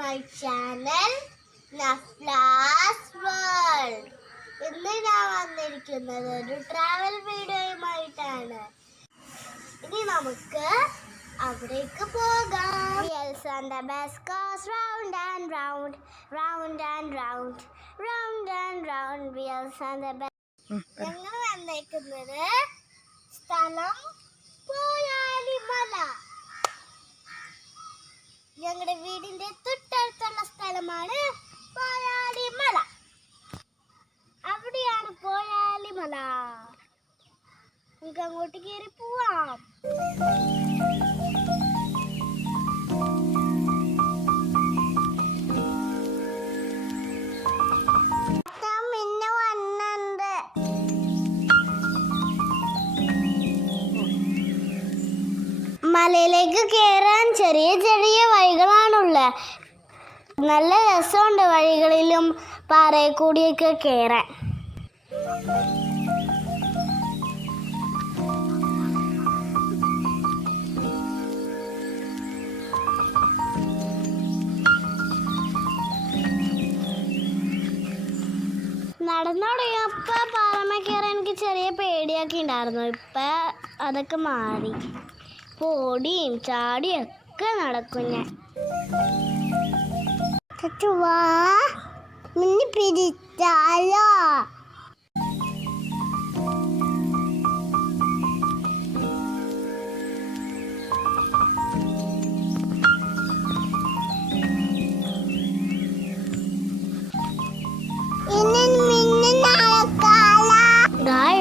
My channel നഫ്ലാസ് world. ഇന്ന് ഞാൻ വന്നിരിക്കുന്നത് ഒരു ട്രാവൽ വീഡിയോയുമായിട്ടാണ്. ഇനി നമുക്ക് അവിടേക്ക് പോകാം. Wheels on the bus goes round and round, round and round, round and round. Wheels on the bus. ഞങ്ങൾ വന്നിരിക്കുന്നത് സ്ഥലം പോയാലിമല. ഞങ്ങളുടെ വീടിന്റെ തൊട്ടടുത്തുള്ള സ്ഥലമാണ് പോയാലിമല. അവിടെയാണ് പോയാലിമല. നമുക്ക് അങ്ങോട്ട് കയറി പോവാം. മലയിലേക്ക് കയറാൻ ചെറിയ ചെറിയ വഴികളാണുള്ളത്. നല്ല രസമുണ്ട് വഴികളിലും പാറയിൽ കൂടിയൊക്കെ കയറാൻ. നടന്നുടങ്ങിയപ്പോൾ പാറമ കയറാൻ എനിക്ക് ചെറിയ പേടിയൊക്കെ ഉണ്ടായിരുന്നു. ഇപ്പം അതൊക്കെ മാറി. ഓടിയും ചാടിയും ഒക്കെ നടക്കും ഞാൻ. പിടിച്ചാലോ?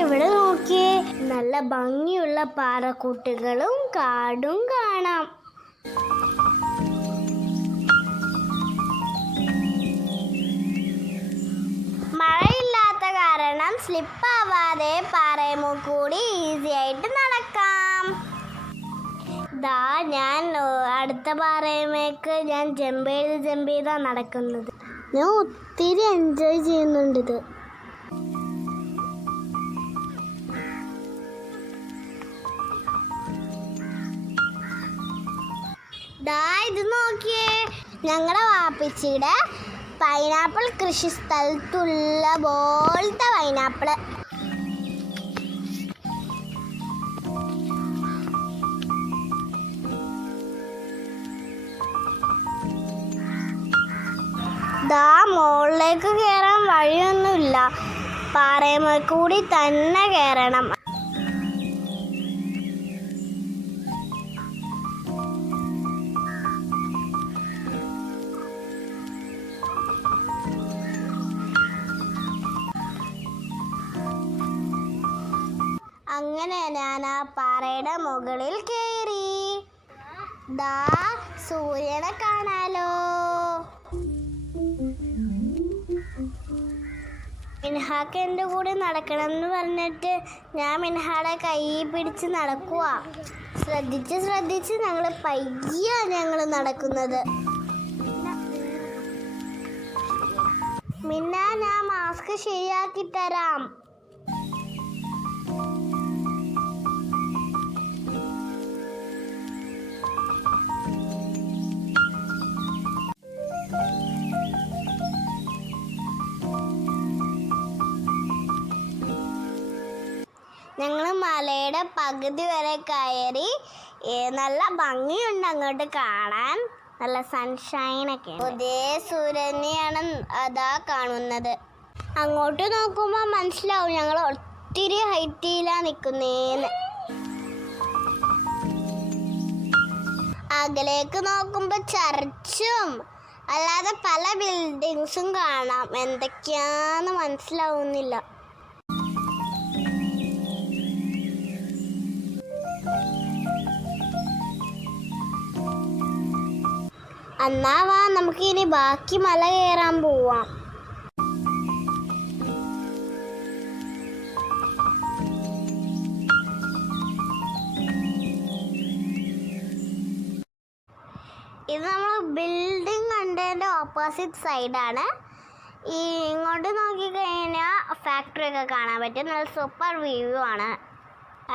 ഇവിടെ നോക്കിയേ, നല്ല ഭംഗിയുള്ള പാറക്കൂട്ടുകളും കാടും കാണാം. മഴയില്ലാത്ത കാരണം സ്ലിപ്പാവാതെ പാറയമോ കൂടി ഈസി ആയിട്ട് നടക്കാം. ഞാൻ അടുത്ത പാറയമേക്ക് ഞാൻ ജമ്പ് ചെയ്താ നടക്കുന്നത്. ഞാൻ ഒത്തിരി എൻജോയ് ചെയ്യുന്നുണ്ട് ഇത്. ഇത് നോക്കിയേ, ഞങ്ങളുടെ വാപ്പിച്ചിയുടെ പൈനാപ്പിൾ കൃഷി സ്ഥലത്തുള്ള പോലത്തെ പൈനാപ്പിള്. മുകളിലേക്ക് കയറാൻ വഴിയൊന്നുമില്ല, പാറയമേ കൂടി തന്നെ കയറണം. അങ്ങനെ ഞാൻ ആ പാറയുടെ മുകളിൽ കയറി. സൂര്യനെ കാണാലോ. മിൻഹാക്ക് എൻ്റെ കൂടെ നടക്കണം എന്ന് പറഞ്ഞിട്ട് ഞാൻ മിൻഹാടെ കൈ പിടിച്ച് നടക്കുക. ശ്രദ്ധിച്ച് ഞങ്ങൾ പയ്യാണ് നടക്കുന്നത്. മിന്ന, ഞാൻ മാസ്ക് ശരിയാക്കി തരാം. ഞങ്ങൾ മലയുടെ പകുതി വരെ കയറി. നല്ല ഭംഗിയുണ്ട് അങ്ങോട്ട് കാണാൻ. നല്ല സൺഷൈനൊക്കെ. പുതിയ സൂര്യനെയാണ് അതാ കാണുന്നത്. അങ്ങോട്ട് നോക്കുമ്പോൾ മനസ്സിലാവും ഞങ്ങൾ ഒത്തിരി ഹൈറ്റിലാണ് നിൽക്കുന്നേന്ന്. അകലേക്ക് നോക്കുമ്പോൾ ചർച്ചും അല്ലാതെ പല ബിൽഡിങ്സും കാണാം. എന്തൊക്കെയാന്ന് മനസ്സിലാവുന്നില്ല. എന്നാ വാ, നമുക്ക് ഇനി ബാക്കി മല കയറാൻ പോവാം. ഇത് നമ്മൾ ബിൽഡിംഗ് കണ്ടതിൻ്റെ ഓപ്പോസിറ്റ് സൈഡാണ്. ഇങ്ങോട്ട് നോക്കിക്കഴിഞ്ഞാൽ ഫാക്ടറി ഒക്കെ കാണാൻ പറ്റും. നല്ല സൂപ്പർ വ്യൂ ആണ്.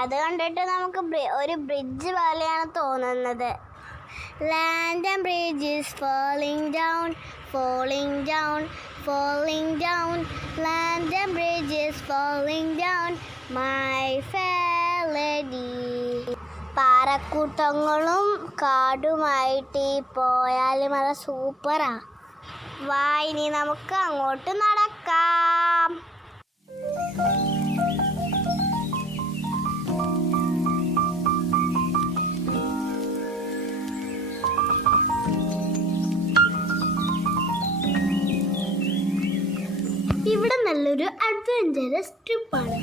അത് കണ്ടിട്ട് നമുക്ക് ഒരു ബ്രിഡ്ജ് പോലെയാണ് തോന്നുന്നത്. Land and bridges falling down, falling down, falling down. Land and bridges falling down, my fair lady. പാറക്കൂട്ടങ്ങളും കാടുമായിട്ട് പോയാൽ നല്ല സൂപ്പറാ. വാ ഇനി നമുക്ക് അങ്ങോട്ട് നടക്കാം. ഇവിടെ നല്ലൊരു അഡ്വഞ്ചറസ് ട്രിപ്പാണ്.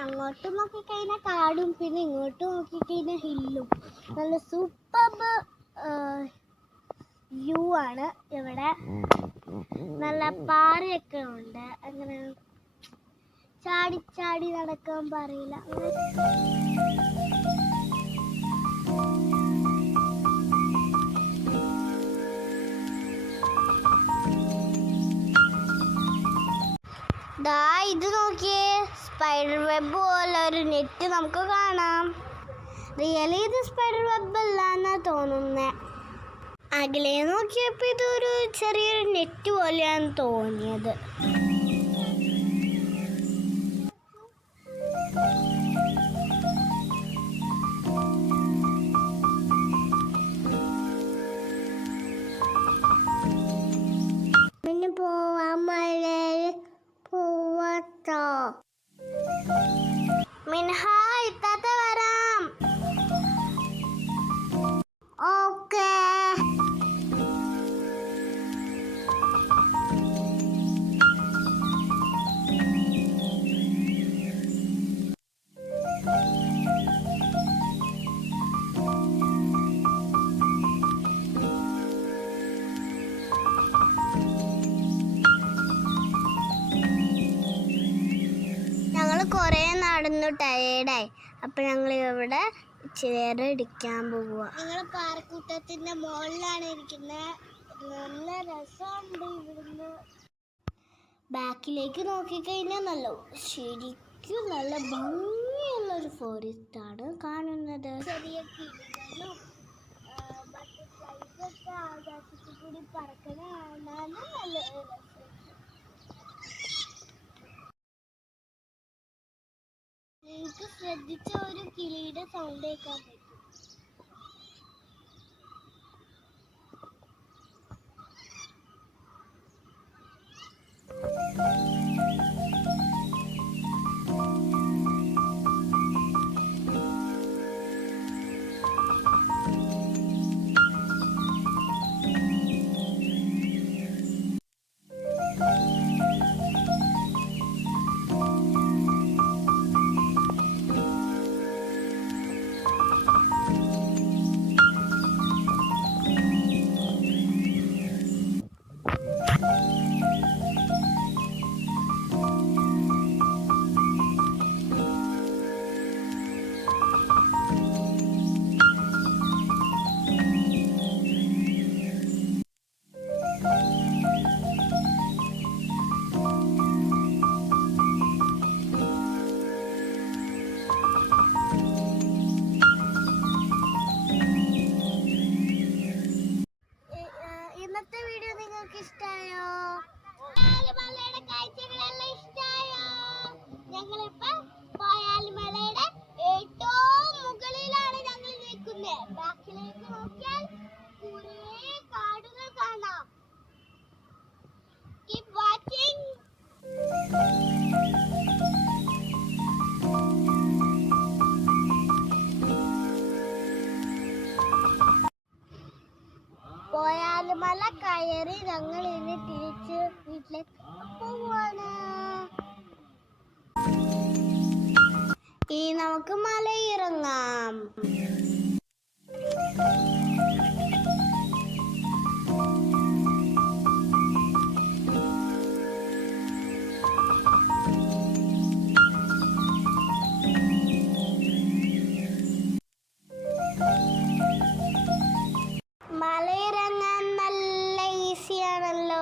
അങ്ങോട്ട് നോക്കിക്കഴിഞ്ഞാൽ കാടും പിന്നെ ഇങ്ങോട്ട് നോക്കിക്കഴിഞ്ഞാൽ ഹില്ലും. നല്ല സൂപ്പർ വ്യൂ ആണ് ഇവിടെ. നല്ല പാറയൊക്കെ ഉണ്ട്. അങ്ങനെ ചാടി ചാടി നടക്കാൻ പറയില്ല. ദാ ഇത് നോക്കിയേ, സ്പൈഡർ വെബ് പോലെ ഒരു നെറ്റ് നമുക്ക് കാണാം. റിയലി ഇത് സ്പൈഡർ വെബ് അല്ലാന്നാ തോന്നുന്നേ. അകലെ നോക്കിയപ്പോൾ ഇതൊരു ചെറിയൊരു നെറ്റ് പോലെയാണ് തോന്നിയത്. പിന്നെ പോവാൻ മഴയിൽ പോവാട്ടോ. മിൻഹ ഇത്താത്ത വരാം. ഓക്കേ. കുറേ നടന്നു ടയേർഡായി. അപ്പം ഞങ്ങൾ ഇവിടെ ചേർ ഇടിക്കാൻ പോവുക. ഞങ്ങൾ പാറക്കൂട്ടത്തിൻ്റെ മുകളിലാണ് ഇരിക്കുന്നത്. നല്ല രസമുണ്ട്. ഇവിടുന്ന് ബാക്കിലേക്ക് നോക്കിക്കഴിഞ്ഞാൽ ശരിക്കും നല്ല ഭംഗിയുള്ളൊരു ഫോറസ്റ്റാണ് കാണുന്നത്. ചെറിയ കിളികളും ബട്ടർഫ്ലൈസൊക്കെ ആകാശത്തിൽ കൂടി പറക്കണ കാണാനും നല്ല രസം. എനിക്ക് ശ്രദ്ധിച്ച ഒരു കിളിയുടെ സൗണ്ട് കേൾക്കാൻ പറ്റും. മല കയറി ഞങ്ങൾ ഇനി തിരിച്ച് വീട്ടിലേക്ക് പോവാണ്. ഇനി നമുക്ക് മലയിറങ്ങാം. മലയിറങ്ങാൻ നല്ല ഈസിയാണല്ലോ.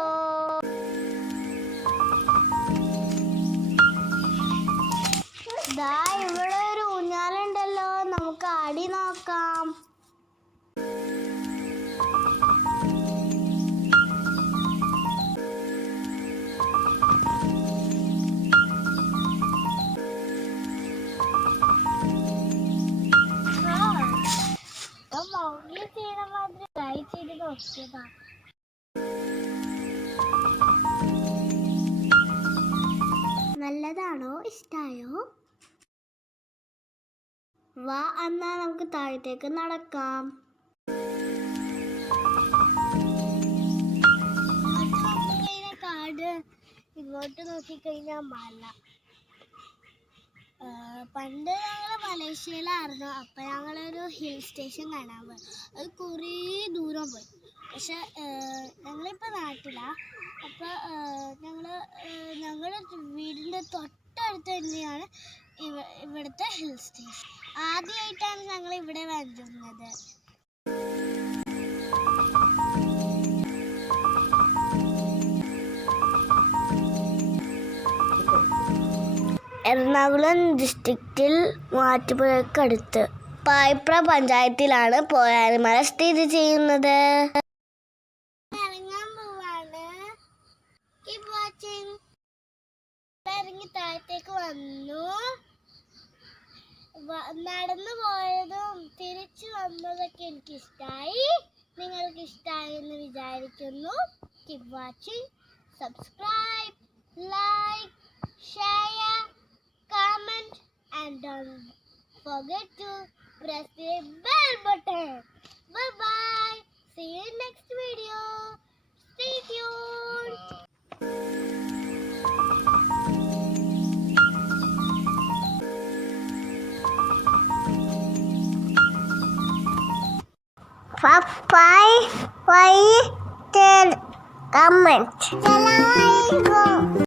ഇഷ്ടായോ? വാ എന്നാ നമുക്ക് താഴത്തേക്ക് നടക്കാം. കാട്, ഇങ്ങോട്ട് നോക്കിക്കഴിഞ്ഞാൽ മല. പണ്ട് ഞങ്ങൾ മലേഷ്യയിലായിരുന്നു. അപ്പം ഞങ്ങളൊരു ഹിൽ സ്റ്റേഷൻ കാണാൻ പോയി. അത് കുറേ ദൂരം പോയി. പക്ഷെ ഞങ്ങളിപ്പോൾ നാട്ടിലാണ്. അപ്പോൾ ഞങ്ങളുടെ വീടിൻ്റെ തൊട്ടടുത്ത് തന്നെയാണ് ഇവിടുത്തെ ഹിൽ സ്റ്റേഷൻ. ആദ്യമായിട്ടാണ് ഞങ്ങൾ ഇവിടെ വരുന്നത്. എറണാകുളം ഡിസ്ട്രിക്റ്റിൽ മൂവാറ്റുപുഴയ്ക്കടുത്ത് പായിപ്ര പഞ്ചായത്തിലാണ് പോയാലിമല സ്ഥിതി ചെയ്യുന്നത്. ഇറങ്ങാൻ പോവാണ്. ഇറങ്ങി താഴത്തേക്ക് വന്നു. നടന്നു പോയതും തിരിച്ചു വന്നതൊക്കെ എനിക്കിഷ്ടമായി. നിങ്ങൾക്ക് ഇഷ്ടമായി എന്ന് വിചാരിക്കുന്നു. Keep watching, subscribe, like, share, comment and don't forget to press the bell button. Bye bye. See you in next video. Stay tuned. Bye. Comment. Assalamualaikum.